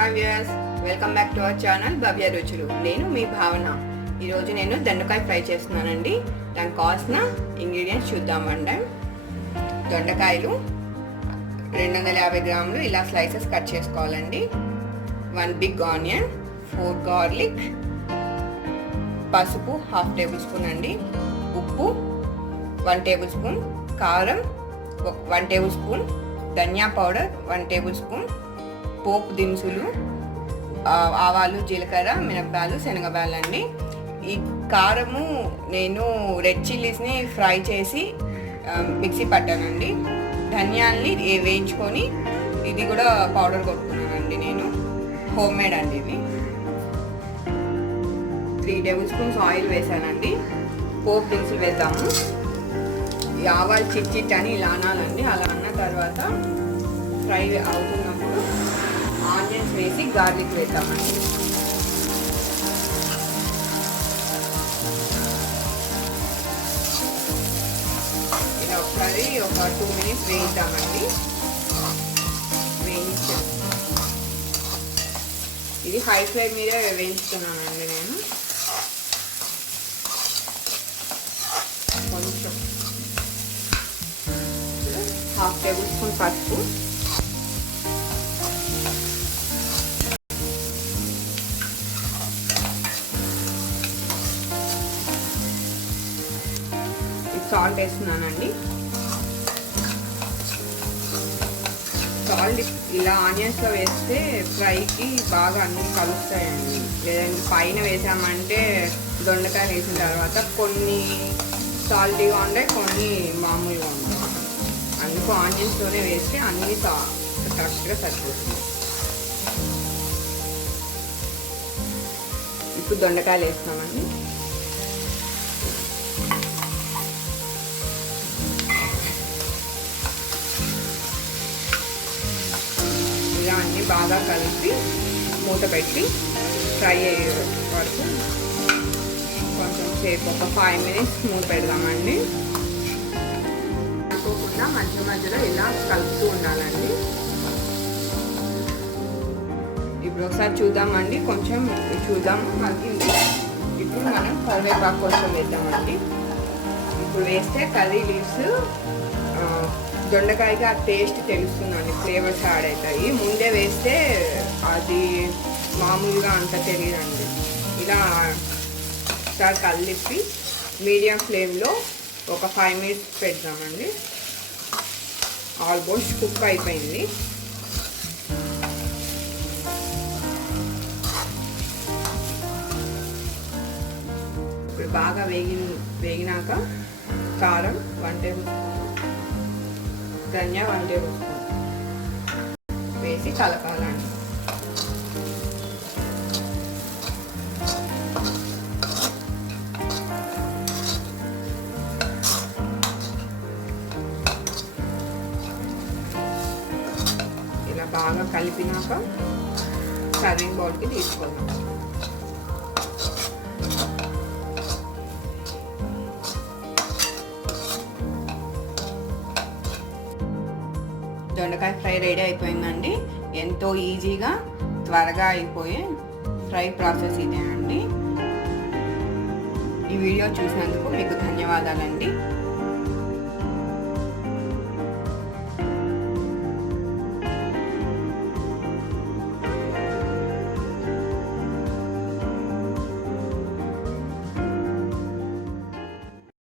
Hi viewers, welcome back to our channel Bhavya Ruchulu. నేను మీ భావన. ఈరోజు నేను దొండకాయ ఫ్రై చేస్తున్నానండి. దానికి కావాల్సిన ఇంగ్రీడియంట్స్ చూద్దామండి. దొండకాయలు 250 గ్రాములు ఇలా స్లైసెస్ కట్ చేసుకోవాలండి. 1 బిగ్ ఆనియన్, 4 గార్లిక్, పసుపు 1/2 టేబుల్ స్పూన్ అండి, ఉప్పు 1 టేబుల్ స్పూన్, కారం 1 టేబుల్ స్పూన్, ధనియా పౌడర్ 1 టేబుల్ స్పూన్, పోపు దినుసులు ఆవాలు, జీలకర్ర, మినపకాయలు, శనగబాయలు అండి. ఈ కారము నేను రెడ్ చిల్లీస్ని ఫ్రై చేసి మిక్సీ పట్టానండి. ధనియాల్ని వేయించుకొని ఇది కూడా పౌడర్ కొట్టుకున్నానండి. నేను హోమ్ మేడ్ అండి. ఇవి 3 టేబుల్ స్పూన్స్ ఆయిల్ వేసానండి. పోపు దినుసులు వేద్దాము. ఈ ఆవాలు చిట్ అని ఇలా అనాలండి. అలా అన్న తర్వాత ఫ్రై అవుతున్నప్పుడు ఆనియన్స్ వేసి గార్లిక్ వేద్దామండి. ఇలా ఒకసారి ఒక 2 మినిట్స్ వేయిద్దామండి. వేయించి ఇది హై ఫ్లేమ్ మీద వేయించుతున్నానండి నేను. కొంచెం 1/2 టేబుల్ స్పూన్ పసుపు, సాల్ట్ వేస్తున్నానండి. సాల్ట్ ఇలా ఆనియన్స్లో వేస్తే ఫ్రైకి బాగా అన్నీ కలుస్తాయండి. లేదంటే పైన వేసామంటే దొండకాయలు వేసిన తర్వాత కొన్ని సాల్టీగా ఉంటాయి, కొన్ని మామూలుగా ఉంటాయి. అందుకు ఆనియన్స్లోనే వేస్తే అన్నీ కరెక్ట్గా సరిపోతుంది. ఇప్పుడు దొండకాయలు వేస్తామండి. ఇలా అన్నీ బాగా కలిపి మూత పెట్టి ఫ్రై అయ్యే వరకు కొంచెం సేపు ఒక 5 మినిట్స్ మూత పెడదామండి. అనుకోకుండా మధ్య మధ్యలో ఇలా కలుపుతూ ఉండాలండి. ఇప్పుడు ఒకసారి చూద్దామండి, కొంచెం చూద్దాము. మళ్ళీ ఇప్పుడు మనం కరివేపాకు కొంచెం వేద్దామండి. ఇప్పుడు వేస్తే కర్రీ లీవ్స్ దొండకాయకి ఆ టేస్ట్ తెలుస్తుందండి, ఫ్లేవర్స్ యాడ్ అవుతాయి. ముందే వేస్తే అది మామూలుగా అంత తెలియదండి. ఇలా ఒకసారి కలిపి మీడియం ఫ్లేమ్లో ఒక 5 మినిట్స్ పెడదామండి. ఆల్మోస్ట్ కుక్ అయిపోయింది. ఇప్పుడు బాగా వేగినాక కారం 1 టేబుల్ స్పూన్, ధనియా 1 టేబుల్ స్పూన్ వేసి కలపాలండి. ఇలా బాగా కలిపినాక సర్వింగ్ బౌల్కి తీసుకోవాలి. దొండకాయ ఫ్రై రెడీ అయిపోయిందండి. ఎంతో ఈజీగా త్వరగా అయిపోయే ఫ్రై ప్రాసెస్ ఇదేనండి. ఈ వీడియో చూసినందుకు మీకు ధన్యవాదాలండి.